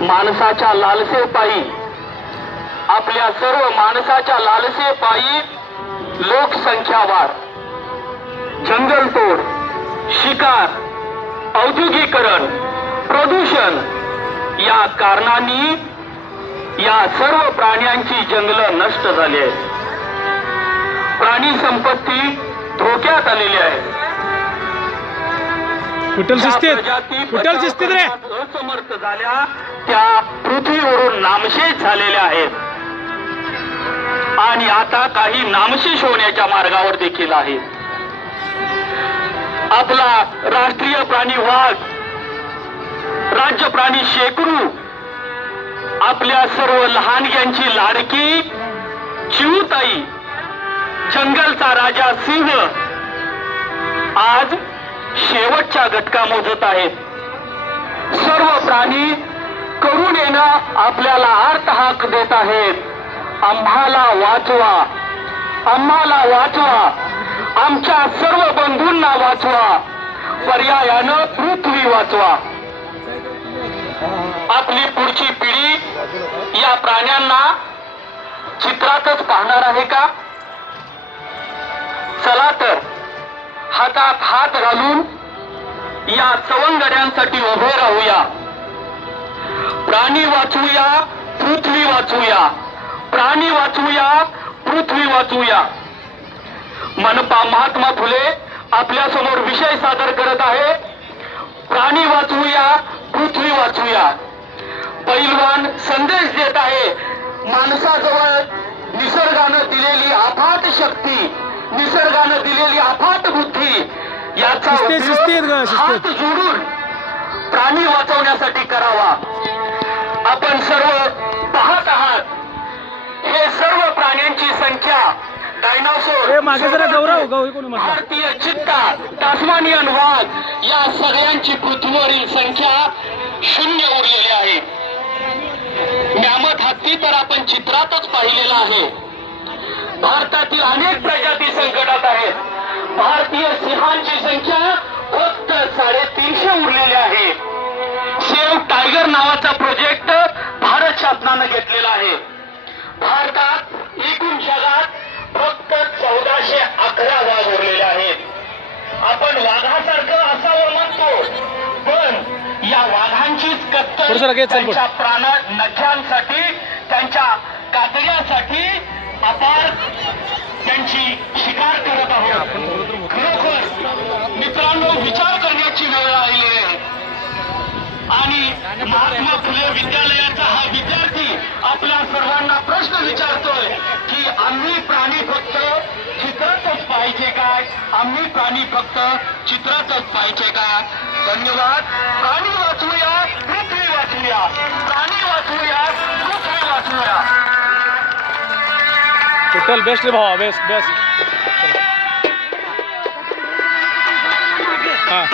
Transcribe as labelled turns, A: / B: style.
A: माणसाच्या लालसे पायी. आपल्या सर्व माणसाच्या लालसे पायी लोकसंख्या वाढ. जंगलतोड शिकार औद्योगिकरण प्रदूषण या कारणांनी या सर्व प्राण्यांची जंगलं नष्ट झाली आहेत. प्राणी संपत्ती धोक्यात आलेली आहे.
B: कुठल शिस्तीत? शिस्तीत रे?
A: असमर्थ झाल्या त्या पृथ्वीवरून नामशेष झालेल्या आहेत. आणि आता काही नामशेष होण्याच्या मार्गावर देखील आहे आपला राष्ट्रीय प्राणी वाघ राज्य प्राणी शेकडू आपल्या सर्व लहानग्यांची लाडकी चिवताई जंगलचा राजा सिंह आज शेवटच्या घटका मोजत आहेत. सर्व प्राणी करुणेनं आपल्याला अर्थ हाक देत आहेत. आम्हाला वाचवा. आम्हाला वाचवा. आमच्या सर्व बंधूंना वाचवा. पर्यायानं पृथ्वी वाचवा. आपली पुढची पिढी या प्राण्यांना चित्रातच पाहणार आहे का? चला तर हातात हात घालून या सवंगड्यांसाठी उभे राहूया. प्राणी वाचवूया पृथ्वी वाचवूया प्राणी वाचवूया पृथ्वी वाचवूया मनपा महात्मा फुले आपल्यासमोर विषय सादर करत आहे. प्राणी वाचवूया पृथ्वी वाचवूया पैलवान संदेश देत आहे माणसाजवळ निसर्गानं दिलेली अफाट शक्ती निसर्गानं दिलेली अफाट बुद्धी याचा. हात जोडून प्राणी वाचवण्यासाठी करावा. आपण सर्व पाहत आहात. हे सर्व प्राण्यांची संख्या डायनासोर भारतीय चित्ता टास्मानियन वाघ या सगळ्यांची पृथ्वीवरील संख्या शून्य उरलेली आहे. म्यामत हत्ती तर आपण चित्रातच पाहिलेला आहे. भारतातील अनेक प्रजाती संकटात आहेत. भारतीय सिंहांची संख्या फक्त साडेतीनशे सेव नावाचा प्रोजेक्ट भारत शासनानं घेतलेला आहे. भारतात एकूण जगात फक्त चौदाशे अकरा वाघ उरलेले आहेत. आपण वाघासारखं असावं म्हणतो पण या वाघांचीच कत्तल
B: पुढं.
A: त्यांच्या प्राण नख्यांसाठी त्यांच्या कातड्यासाठी अपार त्यांची शिकार करत आहोत. महात्मा फुले विद्यालयाचा हा विद्यार्थी आपल्या सर्वांना प्रश्न विचारतोय की आम्ही प्राणी फक्त चित्रातच पाहिजे काय? आम्ही प्राणी फक्त चित्रातच पाहिजे काय? धन्यवाद. प्राणी वाचवूया पृथ्वी वाचवूया प्राणी वाचवूया पृथ्वी वाचवूया
B: कुठल बेस्ट रे भावा बेस्ट बेस्ट हा